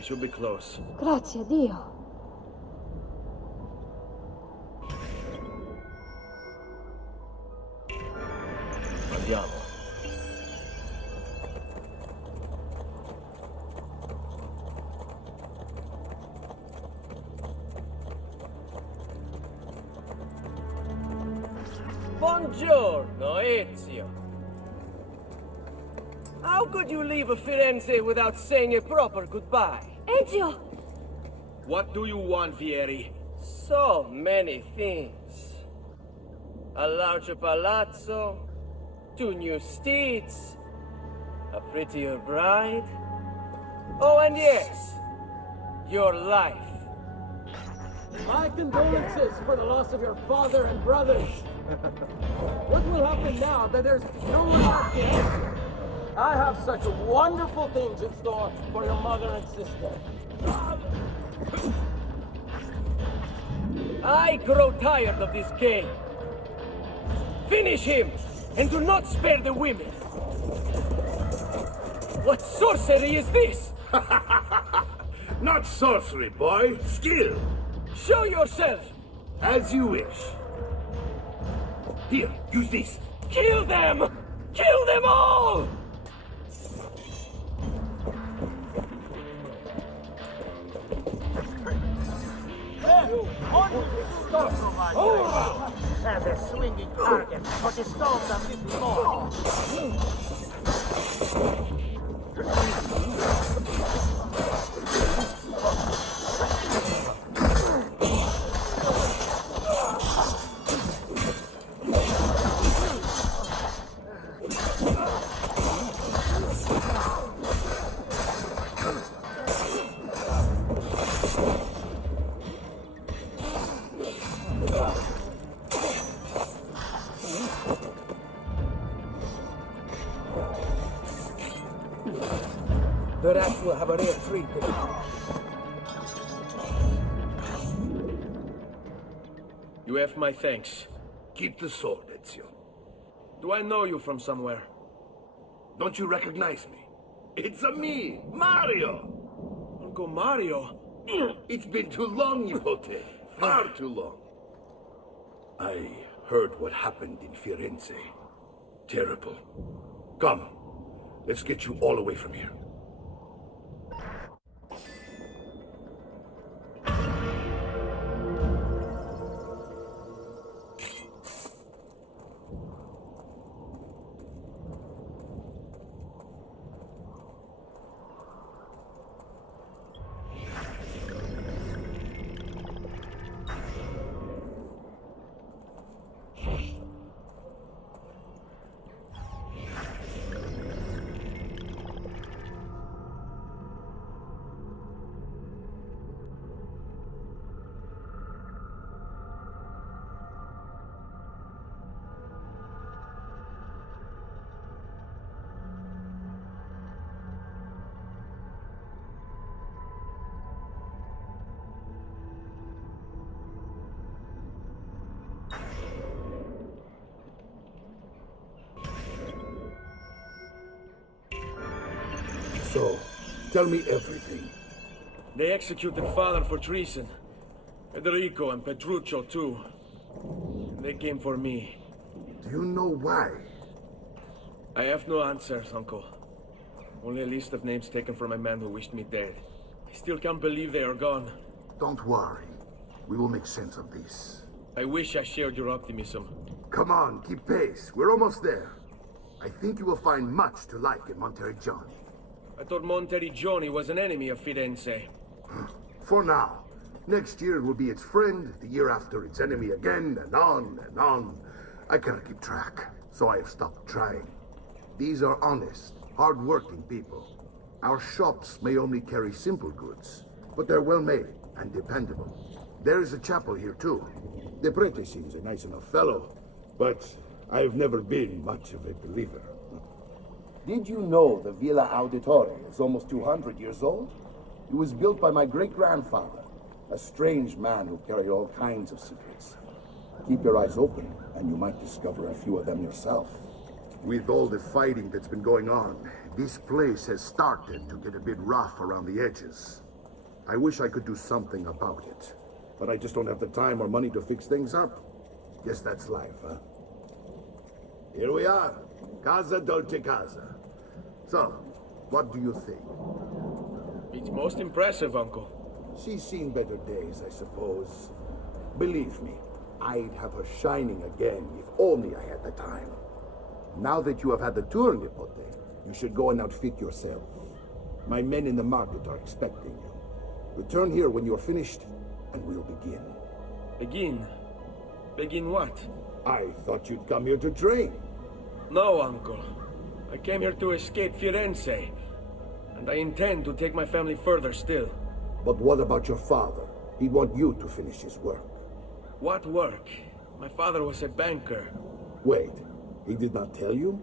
We should be close. Grazie a Dio. Andiamo. Buongiorno, Ezio. How could you leave Firenze without saying a proper goodbye? Ezio! What do you want, Vieri? So many things. A larger palazzo, 2 new steeds, a prettier bride. Oh, and yes, your life. My condolences for the loss of your father and brothers. What will happen now that there's no one left to answer? I have such wonderful things in store for your mother and sister. I grow tired of this game. Finish him, and do not spare the women. What sorcery is this? Not sorcery, boy. Skill. Show yourself. As you wish. Here, use this. Kill them! Kill them all! As a swinging target, but the stones a little more. The rats will have a rare treat. You have my thanks. Keep the sword, Ezio. Do I know you from somewhere? Don't you recognize me? It's a me, Mario! Uncle Mario? It's been too long, Nipote. Far too long. I heard what happened in Firenze. Terrible. Come, let's get you all away from here. So, tell me everything. They executed father for treason. Federico and Petruccio too. They came for me. Do you know why? I have no answers, Uncle. Only a list of names taken from a man who wished me dead. I still can't believe they are gone. Don't worry. We will make sense of this. I wish I shared your optimism. Come on, keep pace. We're almost there. I think you will find much to like in Monteriggioni. I thought Monteriggioni was an enemy of Firenze. For now. Next year it will be its friend, the year after its enemy again, and on and on. I cannot keep track, so I have stopped trying. These are honest, hard-working people. Our shops may only carry simple goods, but they're well-made and dependable. There is a chapel here too. The prete seems a nice enough fellow, but I've never been much of a believer. Did you know the Villa Auditore is almost 200 years old? It was built by my great-grandfather, a strange man who carried all kinds of secrets. Keep your eyes open, and you might discover a few of them yourself. With all the fighting that's been going on, this place has started to get a bit rough around the edges. I wish I could do something about it. But I just don't have the time or money to fix things up. Guess that's life, huh? Here we are. Casa Dolce Casa. So, what do you think? It's most impressive, Uncle. She's seen better days, I suppose. Believe me, I'd have her shining again if only I had the time. Now that you have had the tour, Nipote, you should go and outfit yourself. My men in the market are expecting you. Return here when you're finished, and we'll begin. Begin? Begin what? I thought you'd come here to train. No, Uncle. I came here to escape Firenze. And I intend to take my family further still. But what about your father? He'd want you to finish his work. What work? My father was a banker. Wait, he did not tell you?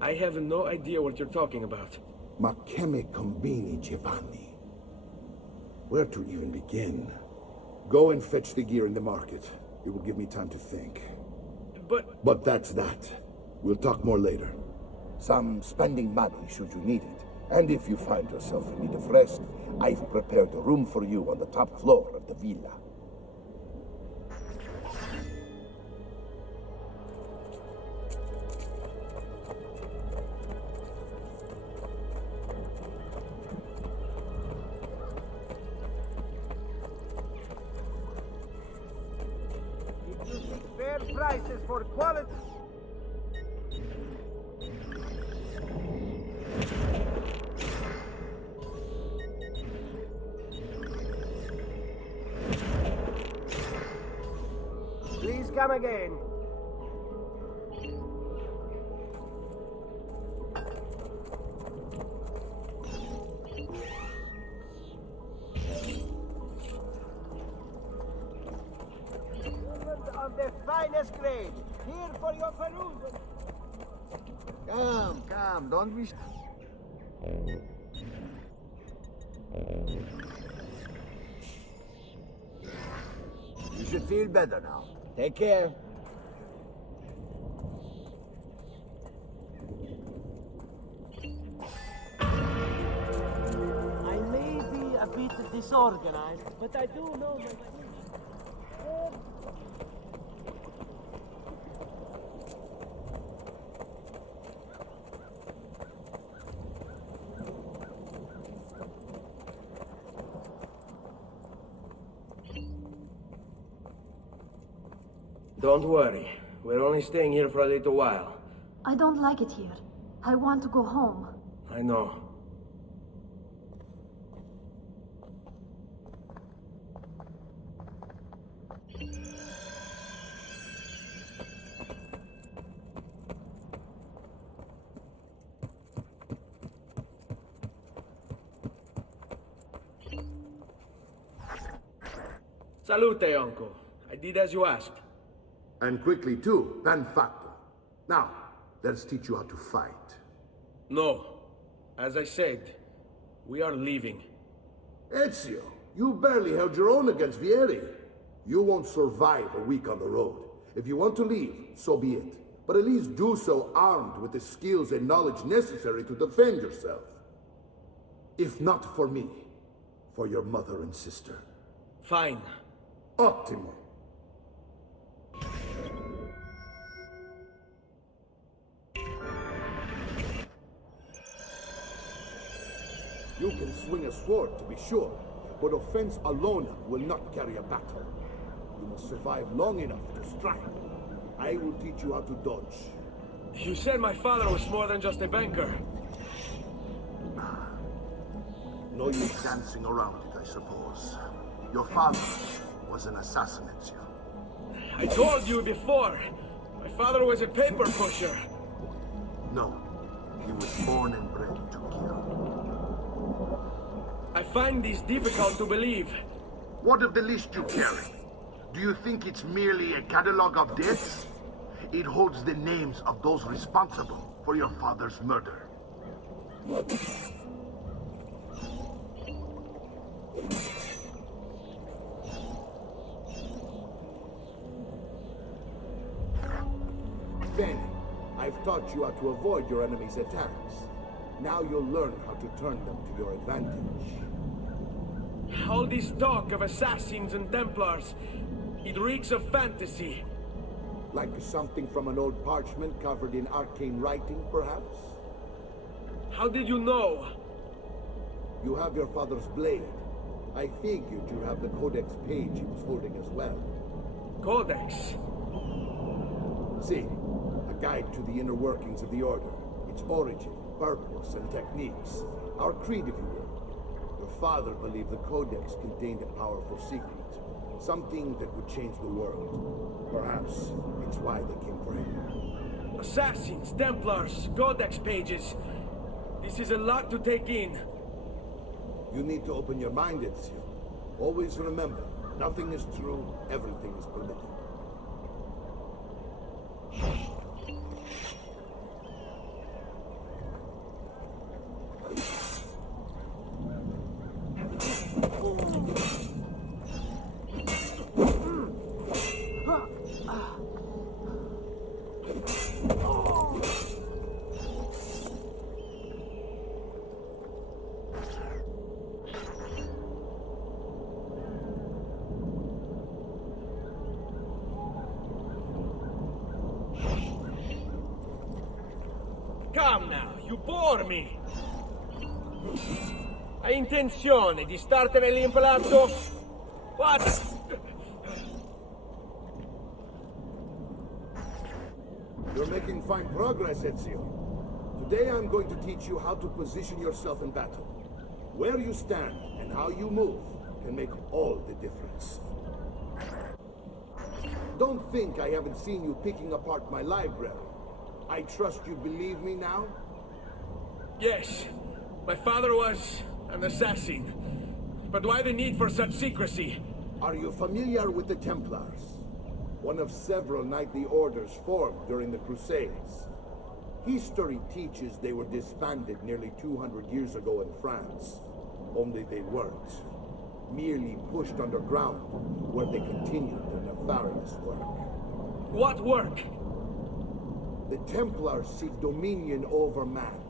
I have no idea what you're talking about. Ma che me combini, Giovanni? Where to even begin? Go and fetch the gear in the market. It will give me time to think. But that's that. We'll talk more later. Some spending money should you need it. And if you find yourself in need of rest, I've prepared a room for you on the top floor of the villa. Fair prices for quality. Please come again. Of the finest grade, here for your perusal. Come, don't be. You should feel better now. Take care. I may be a bit disorganized, but I do know my Don't worry. We're only staying here for a little while. I don't like it here. I want to go home. I know. Salute, Uncle. I did as you asked. And quickly too, ben fatto. Now, let's teach you how to fight. No. As I said, we are leaving. Ezio, you barely held your own against Vieri. You won't survive a week on the road. If you want to leave, so be it. But at least do so armed with the skills and knowledge necessary to defend yourself. If not for me, for your mother and sister. Fine. Ottimo. You can swing a sword, to be sure, but offense alone will not carry a battle. You must survive long enough to strike. I will teach you how to dodge. You said my father was more than just a banker. No use dancing around it, I suppose. Your father was an assassin, Ezio. I told you before. My father was a paper pusher. No, he was born and bred to kill. I find this difficult to believe. What of the list you carry? Do you think it's merely a catalog of deaths? It holds the names of those responsible for your father's murder. Then, I've taught you how to avoid your enemy's attacks. Now you'll learn how to turn them to your advantage. All this talk of assassins and Templars, it reeks of fantasy. Like something from an old parchment covered in arcane writing, perhaps? How did you know? You have your father's blade. I figured you have the codex page he was holding as well. Codex? See, a guide to the inner workings of the Order, its origin, purpose, and techniques. Our creed, if you will. Your father believed the codex contained a powerful secret. Something that would change the world. Perhaps it's why they came for him. Assassins, Templars, Codex pages. This is a lot to take in. You need to open your mind, Ezio. Always remember, nothing is true, everything is permitted. Come now, you bore me! Hai intenzione di startene lì in palazzo? What? You're making fine progress, Ezio. Today I'm going to teach you how to position yourself in battle. Where you stand and how you move can make all the difference. Don't think I haven't seen you picking apart my library. I trust you believe me now? Yes, my father was an assassin. But why the need for such secrecy? Are you familiar with the Templars? One of several knightly orders formed during the Crusades. History teaches they were disbanded nearly 200 years ago in France. Only they weren't. Merely pushed underground, where they continued their nefarious work. What work? The Templars seek dominion over man,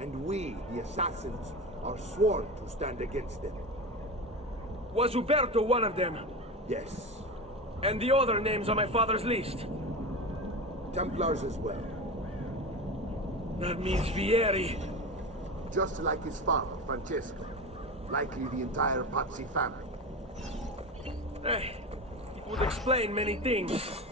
and we, the assassins, are sworn to stand against them. Was Uberto one of them? Yes. And the other names on my father's list? Templars as well. That means Vieri. Just like his father, Francesco. Likely the entire Pazzi family. It would explain many things.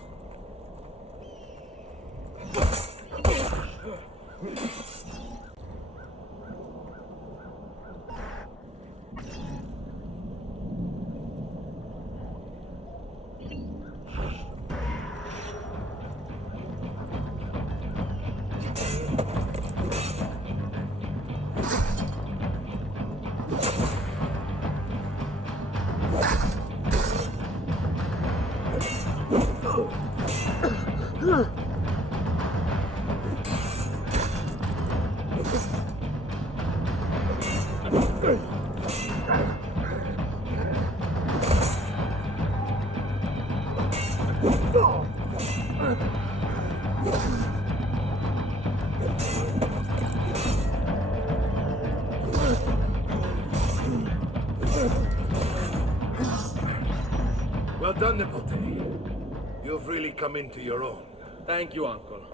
Well done, Nipote. You've really come into your own. Thank you, Uncle,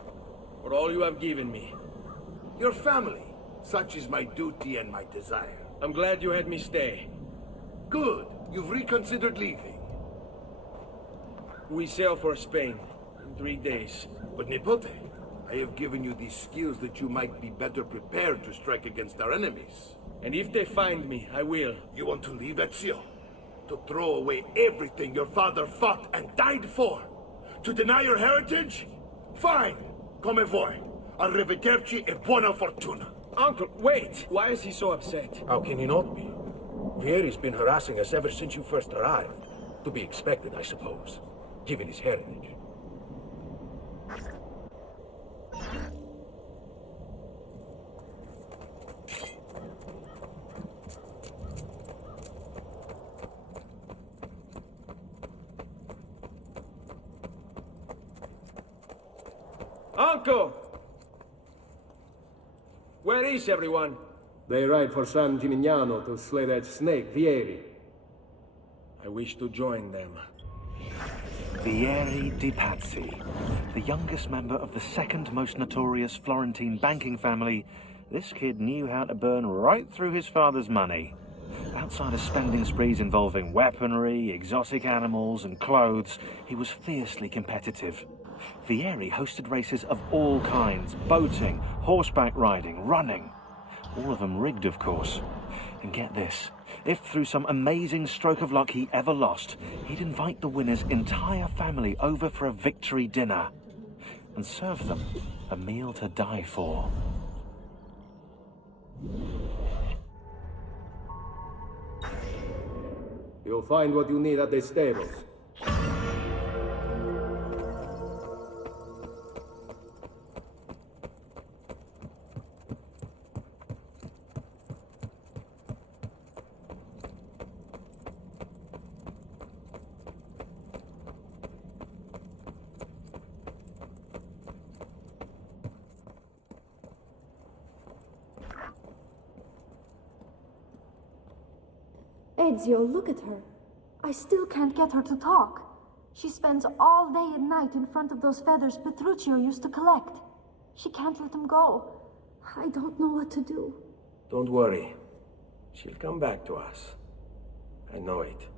for all you have given me. Your family. Such is my duty and my desire. I'm glad you had me stay. Good. You've reconsidered leaving. We sail for Spain in 3 days. But Nipote, I have given you these skills that you might be better prepared to strike against our enemies. And if they find me, I will. You want to leave Ezio? To throw away everything your father fought and died for? To deny your heritage? Fine! Come vuoi. Arrivederci e buona fortuna. Uncle, wait! Why is he so upset? How can he not be? Vieri's been harassing us ever since you first arrived. To be expected, I suppose, given his heritage. Uncle! Where is everyone? They ride for San Gimignano to slay that snake, Vieri. I wish to join them. Vieri di Pazzi, the youngest member of the second most notorious Florentine banking family, this kid knew how to burn right through his father's money. Outside of spending sprees involving weaponry, exotic animals, and clothes, he was fiercely competitive. Vieri hosted races of all kinds: boating, horseback riding, running. All of them rigged, of course. And get this, if through some amazing stroke of luck he ever lost, he'd invite the winner's entire family over for a victory dinner and serve them a meal to die for. You'll find what you need at the stables. Ezio, look at her. I still can't get her to talk. She spends all day and night in front of those feathers Petruccio used to collect. She can't let them go. I don't know what to do. Don't worry. She'll come back to us. I know it.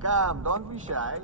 Come, don't be shy.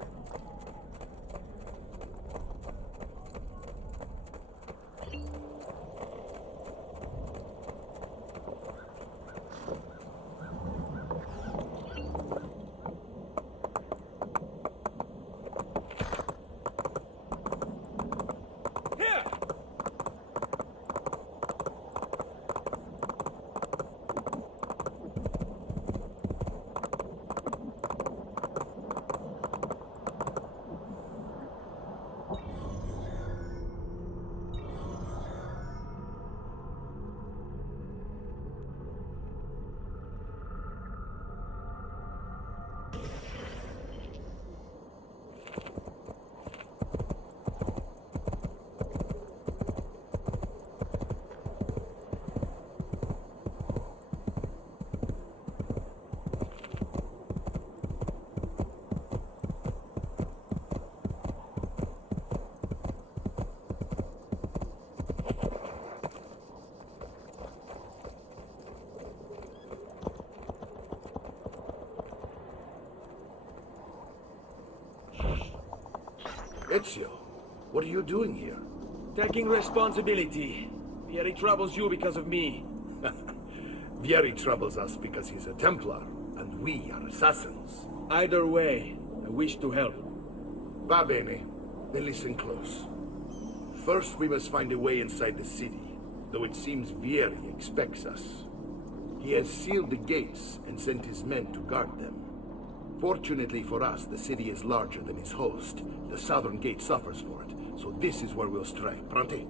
Ezio, what are you doing here? Taking responsibility. Vieri troubles you because of me. Vieri troubles us because he's a Templar, and we are assassins. Either way, I wish to help. Va bene. Then listen close. First, we must find a way inside the city, though it seems Vieri expects us. He has sealed the gates and sent his men to guard them. Fortunately for us, the city is larger than its host. The southern gate suffers for it, so this is where we'll strike. Pronti?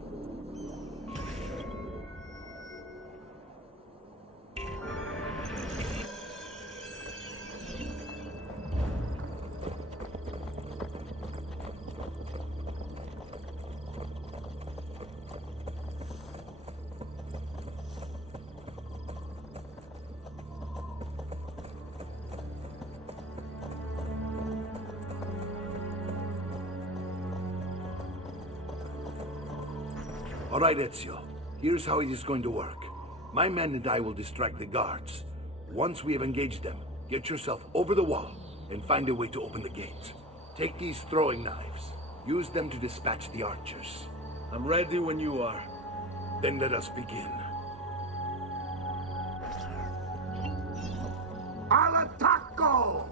All right, Ezio. Here's how it is going to work. My men and I will distract the guards. Once we have engaged them, get yourself over the wall and find a way to open the gates. Take these throwing knives. Use them to dispatch the archers. I'm ready when you are. Then let us begin. Al attacco!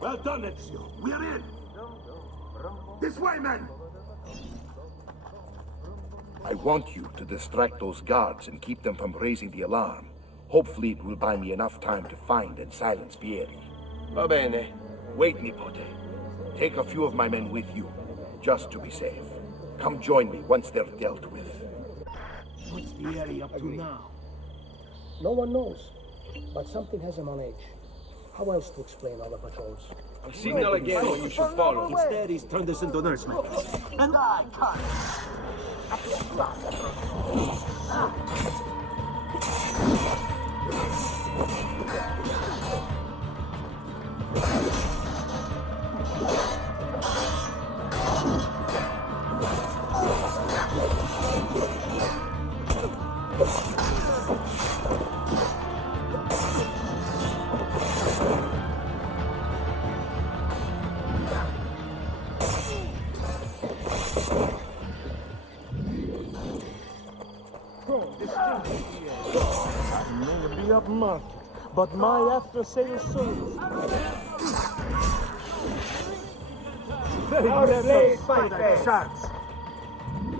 Well done, Ezio. We're in. This way, men. I want you to distract those guards and keep them from raising the alarm. Hopefully it will buy me enough time to find and silence Vieri. Va bene. Wait, Nipote. Take a few of my men with you, just to be safe. Come join me once they're dealt with. What's Vieri up to now? No one knows, but something has him on edge. How else to explain all the patrols? I'll signal again when you should follow. Instead, he's turned this into nursery. And I cut. Up market, but my after-sales service. Very late, spider shots.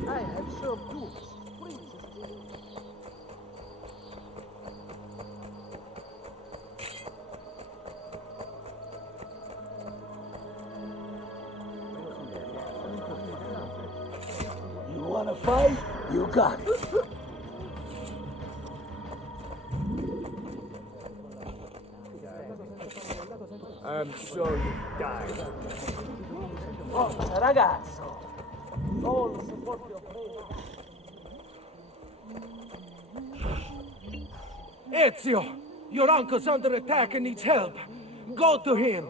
I have served you. You wanna fight? You got it. I'm sure you died. Forza, ragazzo. All support your prayer. Ezio! Your uncle's under attack and needs help. Go to him.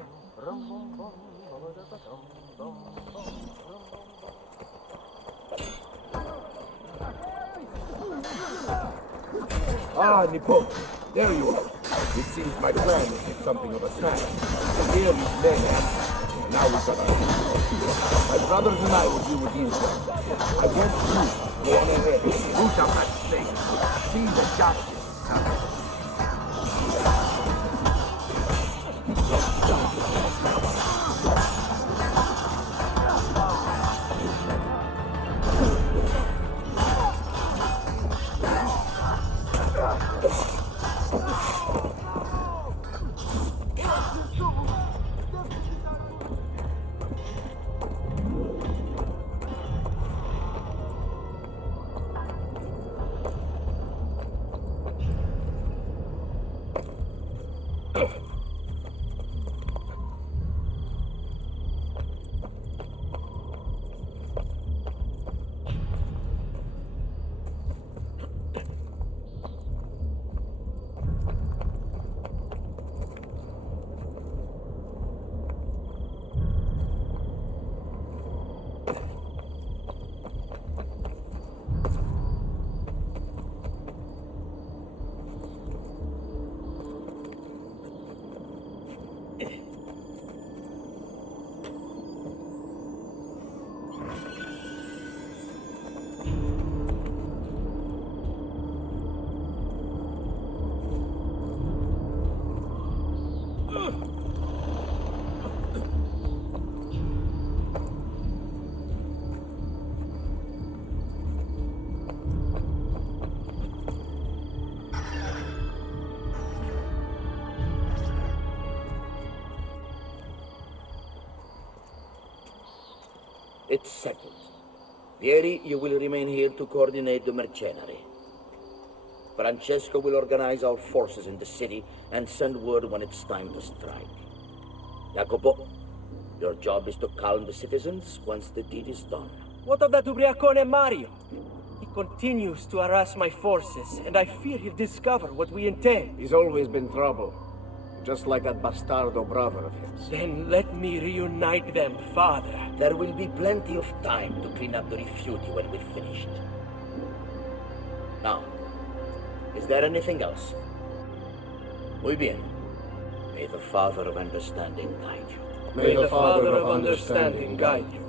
Ah, Nipote. There you are. It seems my plan is hit something of a snap. Here these men have. Now we've got our... My brothers and I will deal with these ones. Against you, go on ahead. Root out that snake. See the justice coming. It's settled. Vieri, you will remain here to coordinate the mercenary. Francesco will organize our forces in the city and send word when it's time to strike. Jacopo, your job is to calm the citizens once the deed is done. What of that ubriacone Mario? He continues to harass my forces, and I fear he'll discover what we intend. He's always been trouble. Just like that bastardo brother of his. Then let me reunite them, Father. There will be plenty of time to clean up the rifiuti when we're finished. Now, is there anything else? Muy bien. May the Father of Understanding guide you. May the Father of Understanding guide you.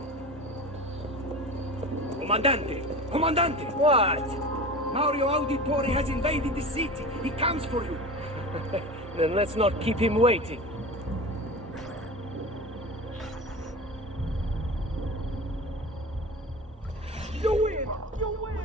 Comandante! Comandante! What? Mario Auditore has invaded the city. He comes for you. Then let's not keep him waiting. You win! You win!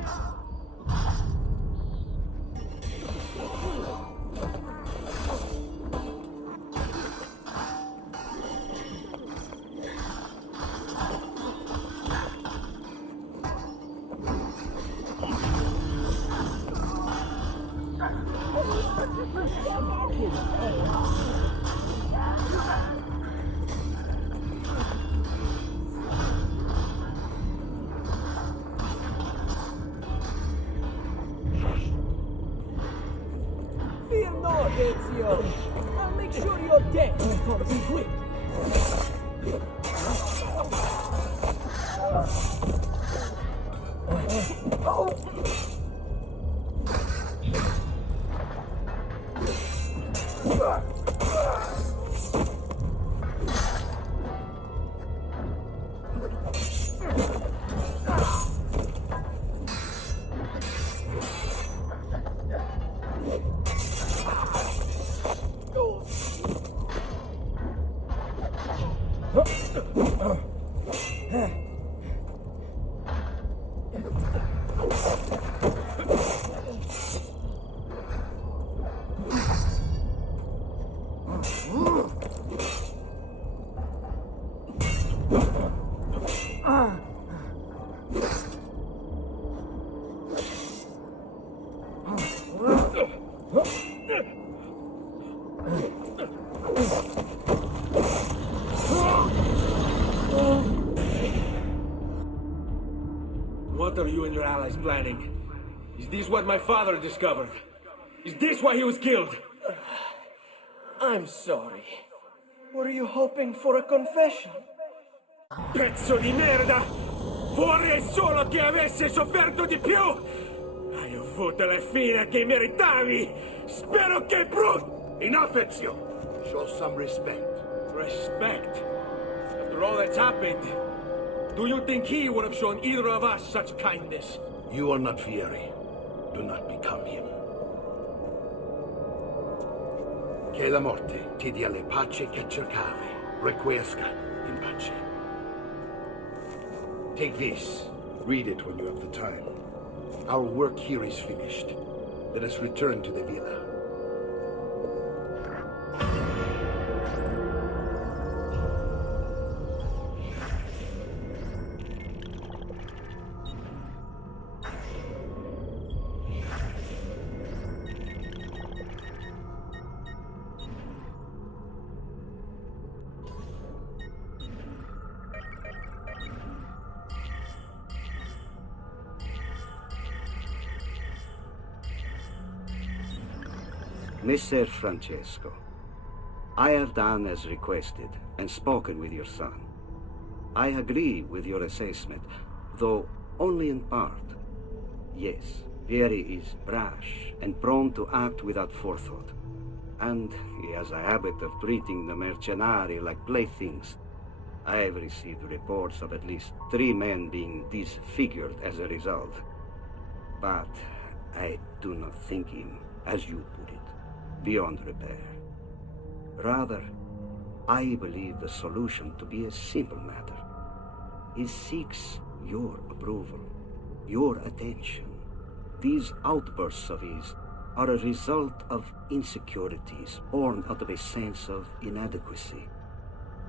Fear not, Ezio. I'll make sure your death comes quick. What are you and your allies planning? Is this what my father discovered? Is this why he was killed? I'm sorry. Were you hoping for a confession? Pezzo di merda! Vorrei solo che avesse sofferto di più! Hai avuto la fine che meritavi! Spero che brutto! Enough, Ezio! Show some respect. Respect? After all that's happened, do you think he would have shown either of us such kindness? You are not Fieri. Do not become him. Che la morte ti dia le pace che cercavi. Requiesca in pace. Take this. Read it when you have the time. Our work here is finished. Let us return to the villa. Messer Francesco, I have done as requested and spoken with your son. I agree with your assessment, though only in part. Yes, Vieri is brash and prone to act without forethought. And he has a habit of treating the mercenari like playthings. I have received reports of at least 3 men being disfigured as a result. But I do not think him, as you put it, beyond repair. Rather, I believe the solution to be a simple matter. He seeks your approval, your attention. These outbursts of his are a result of insecurities born out of a sense of inadequacy.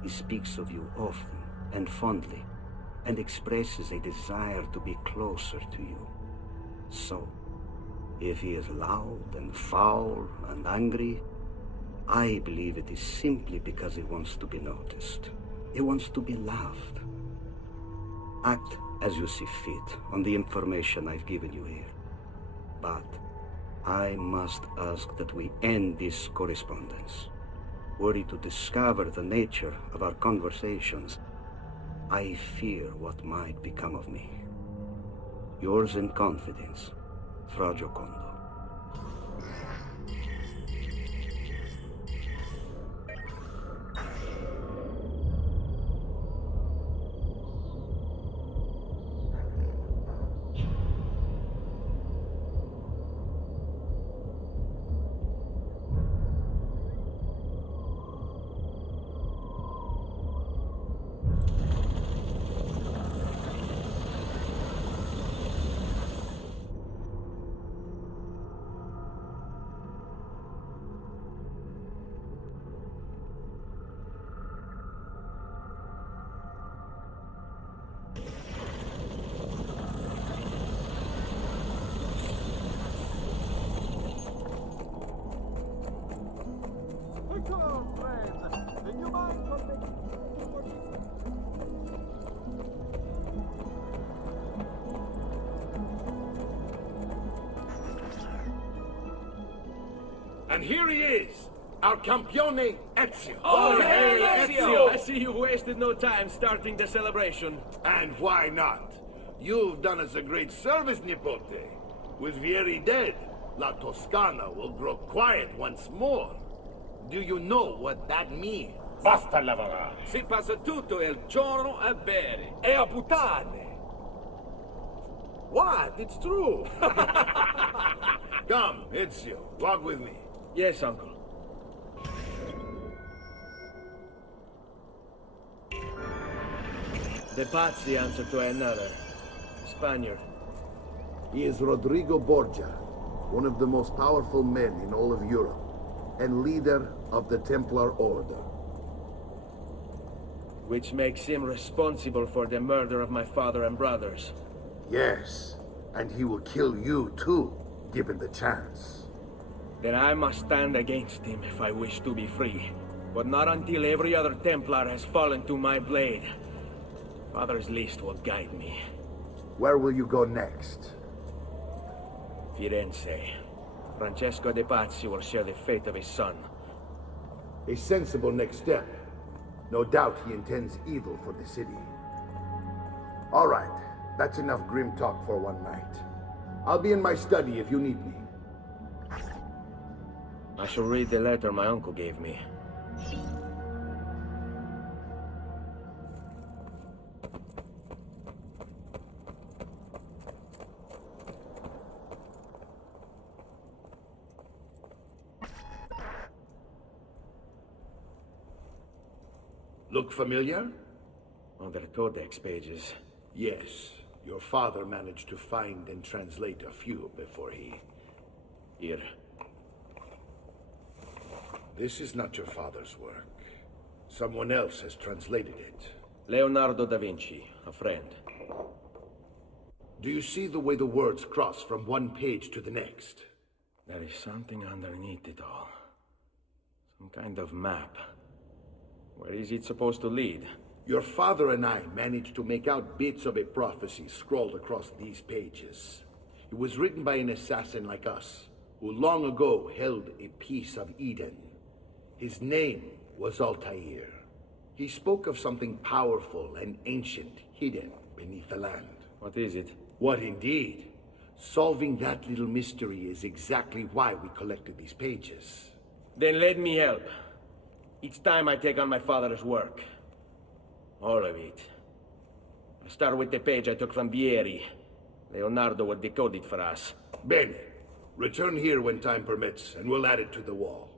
He speaks of you often and fondly, and expresses a desire to be closer to you. So, if he is loud and foul and angry, I believe it is simply because he wants to be noticed. He wants to be loved. Act as you see fit on the information I've given you here. But I must ask that we end this correspondence. Were you to discover the nature of our conversations, I fear what might become of me. Yours in confidence, Fra Giocondo. And here he is, our campione Ezio. Oh, hey, Ezio! I see you wasted no time starting the celebration. And why not? You've done us a great service, Nipote. With Vieri dead, La Toscana will grow quiet once more. Do you know what that means? Basta lavorare. Si passa tutto il giorno a bere. E a puttane. What? It's true. Come, Ezio, walk with me. Yes, uncle. The Pazzi answer to another. Spaniard. He is Rodrigo Borgia, one of the most powerful men in all of Europe, and leader of the Templar Order. Which makes him responsible for the murder of my father and brothers. Yes, and he will kill you too, given the chance. Then I must stand against him if I wish to be free. But not until every other Templar has fallen to my blade. Father's list will guide me. Where will you go next? Firenze. Francesco de Pazzi will share the fate of his son. A sensible next step. No doubt he intends evil for the city. All right, that's enough grim talk for one night. I'll be in my study if you need me. I shall read the letter my uncle gave me. Look familiar? On their codex pages. Yes. Your father managed to find and translate a few before he... Here. This is not your father's work. Someone else has translated it. Leonardo da Vinci, a friend. Do you see the way the words cross from one page to the next? There is something underneath it all. Some kind of map. Where is it supposed to lead? Your father and I managed to make out bits of a prophecy scrawled across these pages. It was written by an assassin like us, who long ago held a piece of Eden. His name was Altair. He spoke of something powerful and ancient hidden beneath the land. What is it? What indeed? Solving that little mystery is exactly why we collected these pages. Then let me help. Each time I take on my father's work. All of it. I start with the page I took from Vieri. Leonardo will decode it for us. Bene. Return here when time permits, and we'll add it to the wall.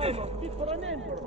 I'm fit for an emperor.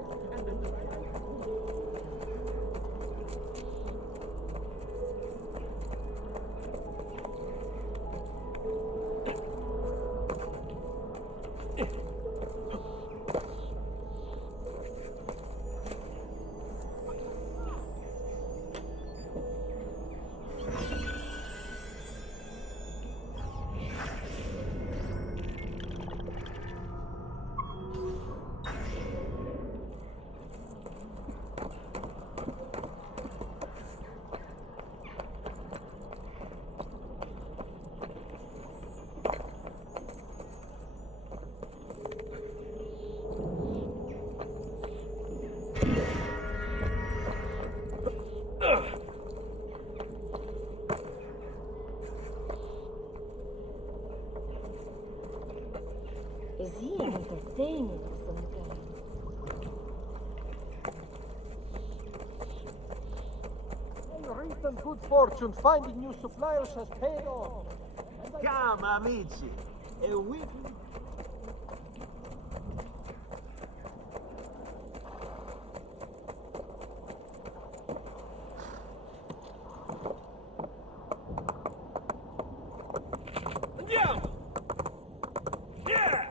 Is he entertaining or something? Recent good fortune finding new suppliers has paid off. Come, amici. A week. Andiamo! Yeah!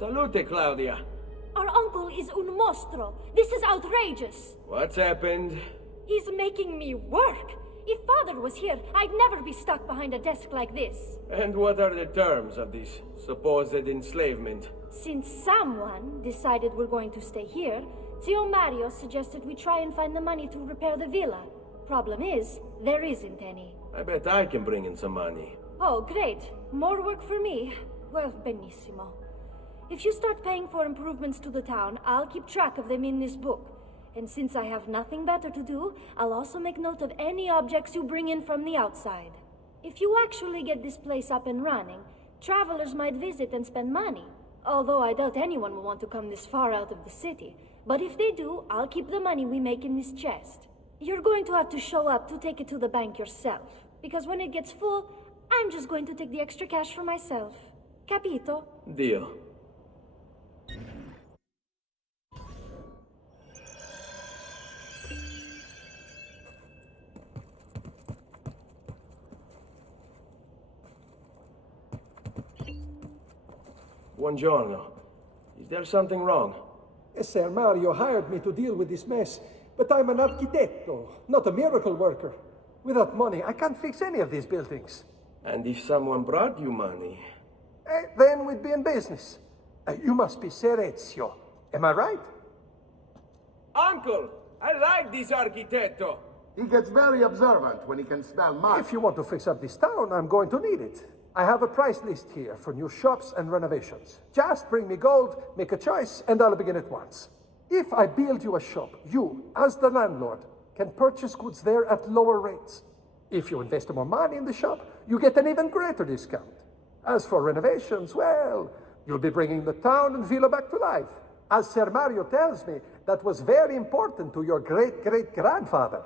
Salute, Claudia. Our uncle is un mostro. This is outrageous. What's happened? He's making me work. If father was here, I'd never be stuck behind a desk like this. And what are the terms of this supposed enslavement? Since someone decided we're going to stay here, Zio Mario suggested we try and find the money to repair the villa. Problem is, there isn't any. I bet I can bring in some money. Oh, great. More work for me. Well, benissimo. If you start paying for improvements to the town, I'll keep track of them in this book. And since I have nothing better to do, I'll also make note of any objects you bring in from the outside. If you actually get this place up and running, travelers might visit and spend money. Although I doubt anyone will want to come this far out of the city. But if they do, I'll keep the money we make in this chest. You're going to have to show up to take it to the bank yourself. Because when it gets full, I'm just going to take the extra cash for myself. Capito? Deal. Buongiorno. Is there something wrong? Sir Mario hired me to deal with this mess, but I'm an architetto, not a miracle worker. Without money, I can't fix any of these buildings. And if someone brought you money? Then we'd be in business. You must be Ser Ezio. Am I right? Uncle! I like this architetto! He gets very observant when he can smell mud. If you want to fix up this town, I'm going to need it. I have a price list here for new shops and renovations. Just bring me gold, make a choice, and I'll begin at once. If I build you a shop, you, as the landlord, can purchase goods there at lower rates. If you invest more money in the shop, you get an even greater discount. As for renovations, well, you'll be bringing the town and villa back to life. As Sir Mario tells me, that was very important to your great-great-grandfather.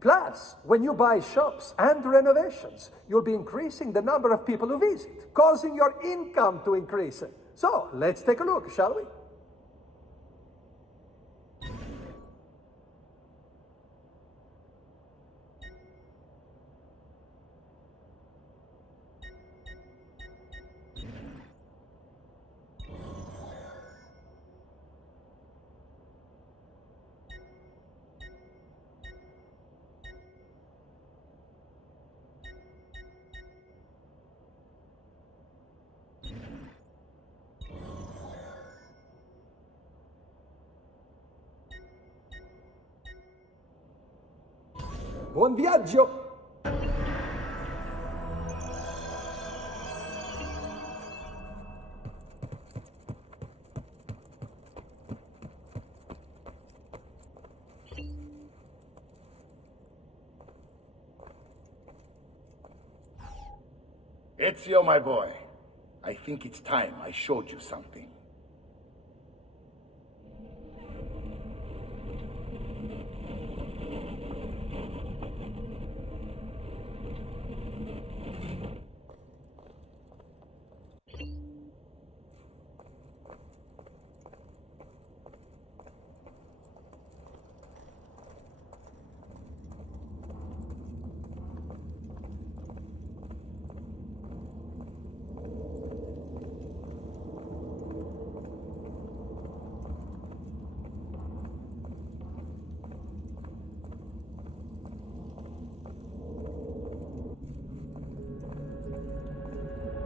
Plus, when you buy shops and renovations, you'll be increasing the number of people who visit, causing your income to increase. So, let's take a look, shall we? Buon viaggio! Ezio, my boy, I think it's time I showed you something.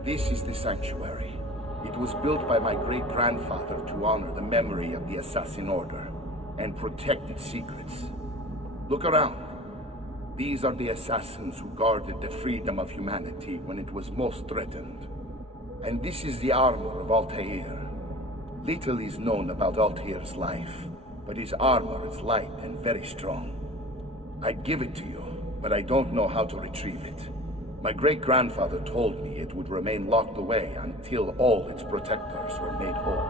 This is the sanctuary. It was built by my great-grandfather to honor the memory of the Assassin Order and protect its secrets. Look around. These are the assassins who guarded the freedom of humanity when it was most threatened. And this is the armor of Altair. Little is known about Altair's life, but his armor is light and very strong. I'd give it to you, but I don't know how to retrieve it. My great-grandfather told me it would remain locked away until all its protectors were made whole.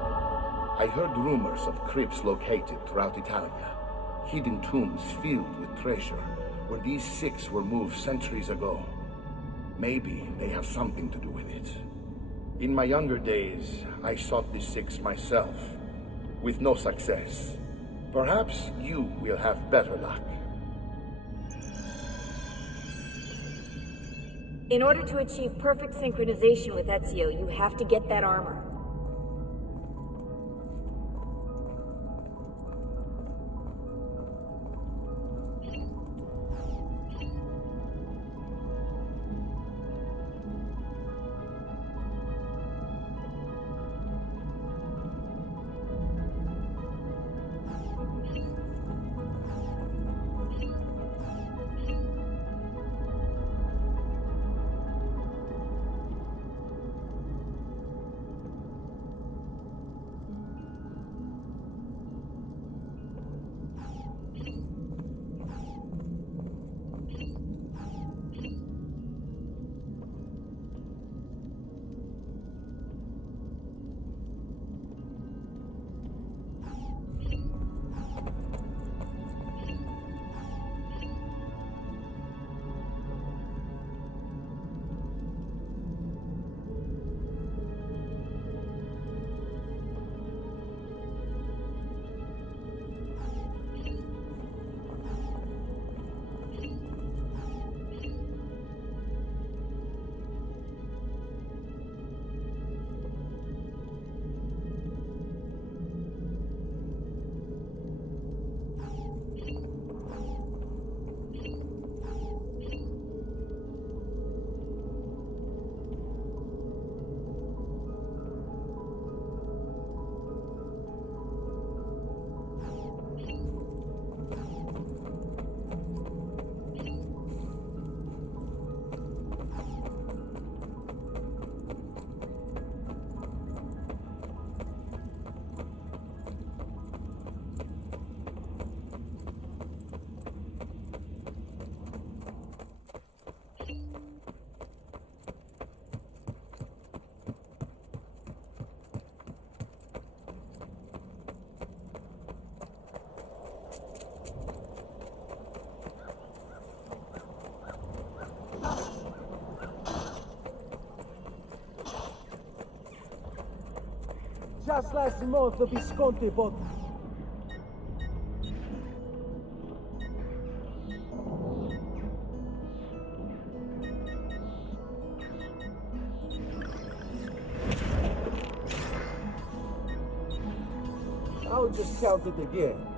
I heard rumors of crypts located throughout Italia, hidden tombs filled with treasure, where these six were moved centuries ago. Maybe they have something to do with it. In my younger days, I sought the six myself, with no success. Perhaps you will have better luck. In order to achieve perfect synchronization with Ezio, you have to get that armor. Just last month, the Visconti bought... I'll just count it again.